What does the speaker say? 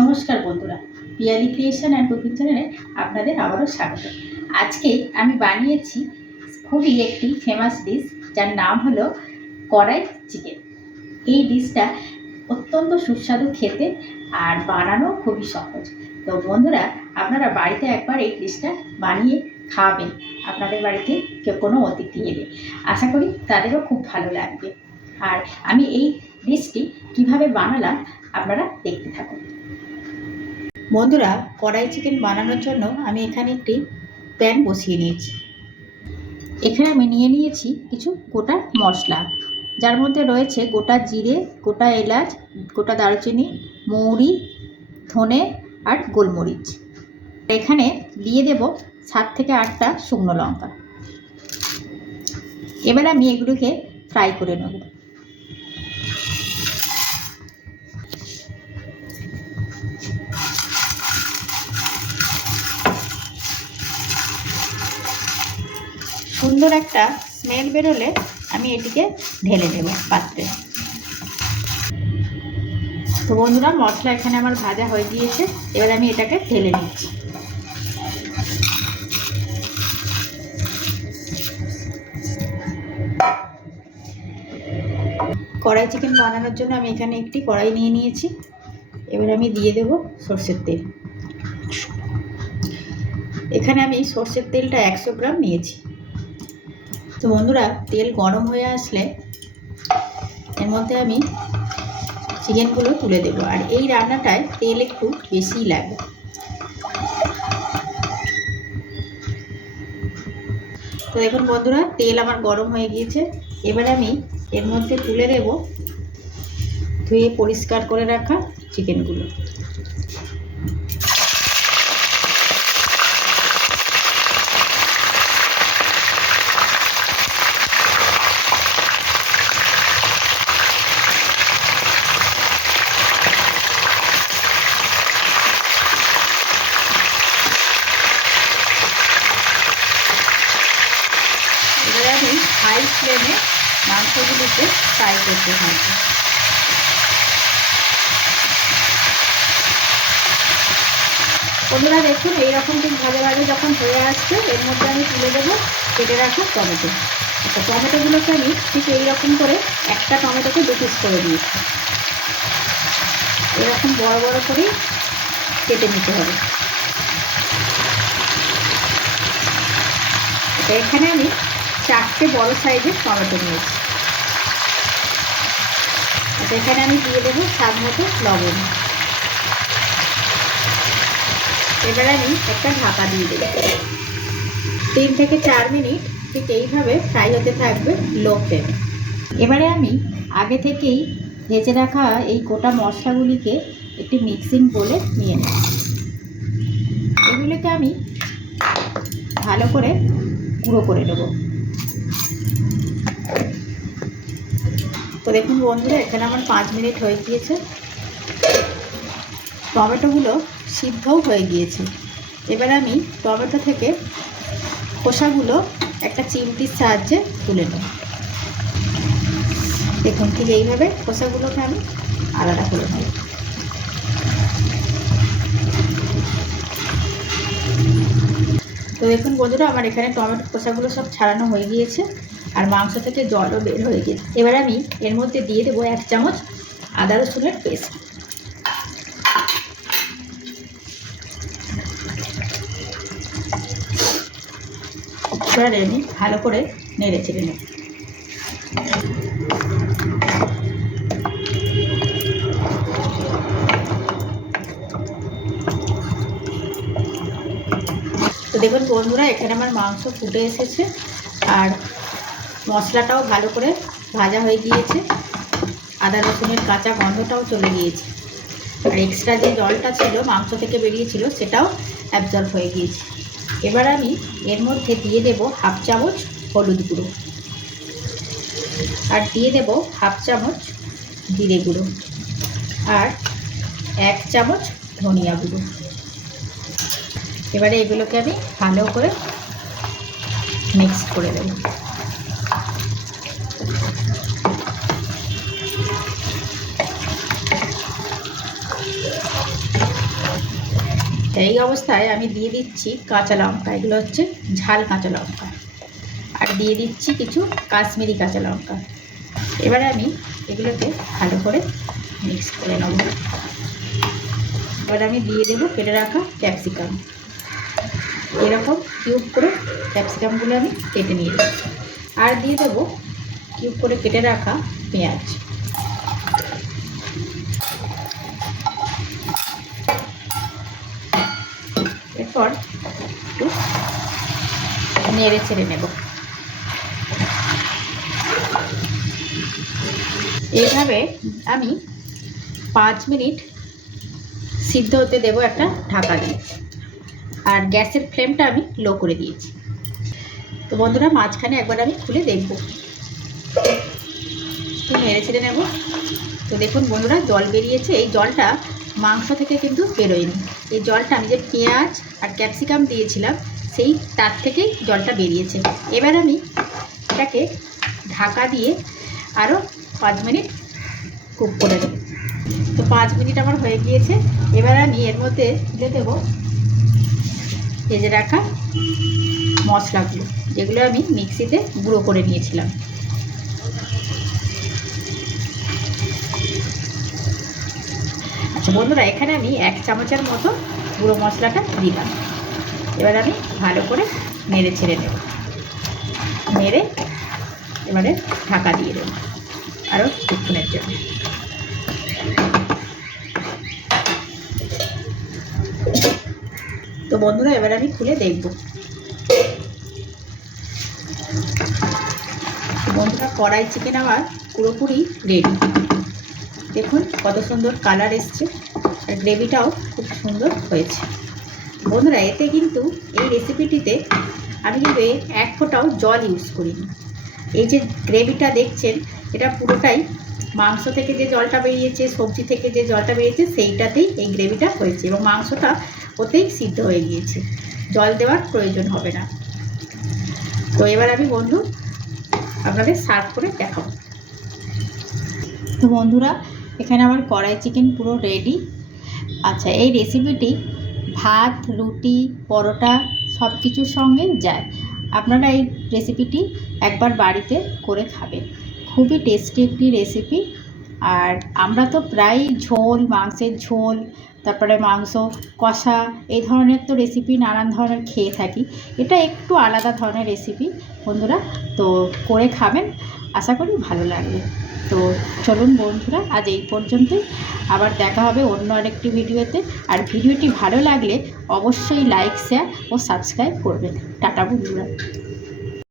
নমস্কার বন্ধুরা, Piyali creation and cooking চ্যানেলে আপনাদের আবারও স্বাগত। আজকে আমি বানিয়েছি খুবই একটি ফেমাস ডিশ, যার নাম হলো কড়াই চিকেন। এই ডিশটা অত্যন্ত সুস্বাদু খেতে আর বানানো খুবই সহজ। তো বন্ধুরা, আপনারা বাড়িতে একবার এই ডিশটা বানিয়ে খাওয়াবেন আপনাদের বাড়িতে কেউ কোনো অতিথি এলে। আশা করি তাদেরও খুব ভালো লাগবে। আর আমি এই ডিশটি কিভাবে বানালাম আপনারা দেখতে থাকুন। বন্ধুরা, কড়াই চিকেন বানানোর জন্য আমি এখানে একটি প্যান বসিয়ে নিয়েছি। এখানে আমি নিয়ে নিয়েছি কিছু গোটা মশলা, যার মধ্যে রয়েছে গোটা জিরে, গোটা এলাচ, গোটা দারুচিনি, মৌরি, ধনে আর গোলমরিচ। এখানে দিয়ে দেব 7 থেকে 8টা শুকনো লঙ্কা। এবার আমি এগুলোকে ফ্রাই করে নেব। সুন্দর একটা স্মেল বেরোলে আমি এটিকে ঢেলে দেব পাত্রে। তো বন্ধুরা, মশলা এখানে আমার ভাজা হয়ে গিয়েছে। এবার আমি এটাকে ঢেলে নিচ্ছি। কড়াই চিকেন বানানোর জন্য আমি এখানে একটি কড়াই নিয়ে নিয়েছি। এবার আমি দিয়ে দেব সরষের তেল। এখানে আমি সরষের তেলটা 100 গ্রাম নিয়েছি। তো বন্ধুরা, তেল গরম হয়ে আসলে এর মধ্যে আমি চিকেনগুলো তুলে দেবো। আর এই রান্নাটায় তেল একটু বেশিই লাগে। তো দেখুন বন্ধুরা, তেল আমার গরম হয়ে গিয়েছে। এবার আমি এর মধ্যে তুলে দেব ধুয়ে পরিষ্কার করে রাখা চিকেনগুলো। এবারে আমি হাই ফ্লেমে মাংসগুলোকে ফ্রাই করতে থাকবো। বন্ধুরা দেখুন, এইরকম ঠিক ভালো ভালো যখন হয়ে আসছে, এর মধ্যে আমি তুলে দেবো কেটে রাখা টমেটো। তো টমেটোগুলোকে আমি ঠিক এইরকম করে একটা টমেটোকে 2 পিস করে দিয়েছি। এরকম বড় বড় করেই কেটে নিতে হবে। এখানে আমি 4টে বড় সাইজের টমেটো নিয়েছি। এখানে আমি দিয়ে দেবো স্বাদ মতো লবণ। এবার আমি একটা ঢাকা দিয়ে দেবো। 3 থেকে 4 মিনিট ঠিক এইভাবে ফ্রাই হতে থাকবে লো ফ্লেমে। এবারে আমি আগে থেকেই ভেজে রাখা এই গোটা মশলাগুলিকে একটি মিক্সিং বোলে নিয়ে নেব। এগুলোকে আমি ভালো করে গুঁড়ো করে নেব। তো দেখুন বন্ধুরা, এখানে আমার 5 মিনিট হয়ে গিয়েছে। টমেটোগুলো সিদ্ধও হয়ে গিয়েছে। এবার আমি টমেটো থেকে খোসাগুলো একটা চিমটির সাহায্যে তুলে নেব। দেখুন ঠিক এইভাবে খোসাগুলোকে আমি আলাদা করে নেব। তো দেখুন বন্ধুরা, আমার এখানে টমেটো খোসাগুলো সব ছাড়ানো হয়ে গিয়েছে আর মাংস থেকে জলও বের হয়ে গিয়েছে। এবার আমি এর মধ্যে দিয়ে দেবো 1 চামচ আদা রসুনের পেস্ট। এবার আমি ভালো করে নেড়ে চেড়ে নেব। তো দেখুন বন্ধুরা, এখানে আমার মাংস ফুটে এসেছে আর মশলাটাও ভালো করে ভাজা হয়ে গিয়েছে। আদা রসুনের কাঁচা গন্ধটাও চলে গিয়েছে। আর এক্সট্রা যে জলটা ছিল মাংস থেকে বেরিয়েছিল সেটাও অ্যাবজর্ব হয়ে গিয়েছে। এবার আমি এর মধ্যে দিয়ে দেব 1/2 চামচ হলুদ গুঁড়ো আর দিয়ে দেব 1/2 চামচ জিরে গুঁড়ো আর 1 চামচ ধনিয়া গুঁড়ো। এবারে এগুলোকে আমি ভালো করে মিক্স করে দেব। এই অবস্থায় আমি দিয়ে দিচ্ছি কাঁচা লঙ্কা, এগুলো হচ্ছে ঝাল কাঁচা লঙ্কা, আর দিয়ে দিচ্ছি কিছু কাশ্মীরি কাঁচা লঙ্কা। এবারে আমি এগুলোকে ভালো করে মিক্স করে নেব। এবার আমি দিয়ে দেবো কেটে রাখা ক্যাপসিকাম, এরকম কিউব করে ক্যাপসিকামগুলো আমি কেটে নিয়ে দেবো। আর দিয়ে দেবো কিউব করে কেটে রাখা পেঁয়াজ। এরপর একটু নেড়ে ছেড়ে নেব। এইভাবে আমি 5 মিনিট সিদ্ধ হতে দেবো একটা ঢাকা দিয়ে, আর গ্যাসের ফ্লেমটা আমি লো করে দিয়েছি। তো বন্ধুরা, মাঝখানে একবার আমি খুলে দেখব, একটু নেড়ে ছেড়ে নেব। তো দেখুন বন্ধুরা, জল বেরিয়েছে। এই জলটা মাংস থেকে কিন্তু বেরোয়নি, এই জলটা আমি যে পেঁয়াজ আর ক্যাপসিকাম দিয়েছিলাম সেই তার থেকেই জলটা বেরিয়েছে। এবার আমি এটাকে ঢাকা দিয়ে আরও 5 মিনিট কুক করে দেব। তো 5 মিনিট আমার হয়ে গিয়েছে। এবার আমি এর মধ্যে দিয়ে দেবো ভেজে রাখা মশলাগুলো, যেগুলো আমি মিক্সিতে গুঁড়ো করে নিয়েছিলাম। আচ্ছা বন্ধুরা, এখানে আমি 1 চামচের মতো গুঁড়ো মশলাটা দিলাম। এবার আমি ভালো করে নেড়ে ছেড়ে নেব। নেড়ে এবারে ঢাকা দিয়ে দেব আরও কিছুক্ষণের জন্য। তো বন্ধুরা, এবার আমি খুলে দেখব। বন্ধুরা, কড়াই চিকেন আমার পুরোপুরি রেডি। দেখুন কত সুন্দর কালার এসছে, আর গ্রেভিটাও খুব সুন্দর হয়েছে। বন্ধুরা, এতে কিন্তু এই রেসিপিটিতে আমি কিন্তু 1 ফোঁটাও জল ইউজ করিনি। এই যে গ্রেভিটা দেখছেন, এটা পুরোটাই মাংস থেকে যে জলটা বেরিয়েছে, সবজি থেকে যে জলটা বেরিয়েছে, সেইটাতেই এই গ্রেভিটা হয়েছে, এবং মাংসটা ওতেই সিদ্ধ হয়ে গিয়েছে, জল দেওয়ার প্রয়োজন হবে না। তো এবার আমি বন্ধু আপনাদের সার্ভ করে দেখাবো। তো বন্ধুরা, এখানে আমার কড়াই চিকেন পুরো রেডি। আচ্ছা, এই রেসিপিটি ভাত, রুটি, পরোটা সব কিছুর সঙ্গে যায়। আপনারা এই রেসিপিটি একবার বাড়িতে করে খাবেন, খুবই টেস্টি একটি রেসিপি। আর আমরা তো প্রায় ঝোল, মাংসের ঝোল, তারপরে মাংস কষা, এই ধরনের তো রেসিপি নানান ধরনের খেয়ে থাকি। এটা একটু আলাদা ধরনের রেসিপি বন্ধুরা, তো করে খাবেন, আশা করি ভালো লাগবে। তো চলুন বন্ধুরা, আজ এই পর্যন্তই। আবার দেখা হবে অন্য আরেকটি ভিডিওতে। আর ভিডিওটি ভালো লাগলে অবশ্যই লাইক, শেয়ার ও সাবস্ক্রাইব করবেন। টাটা বন্ধুরা।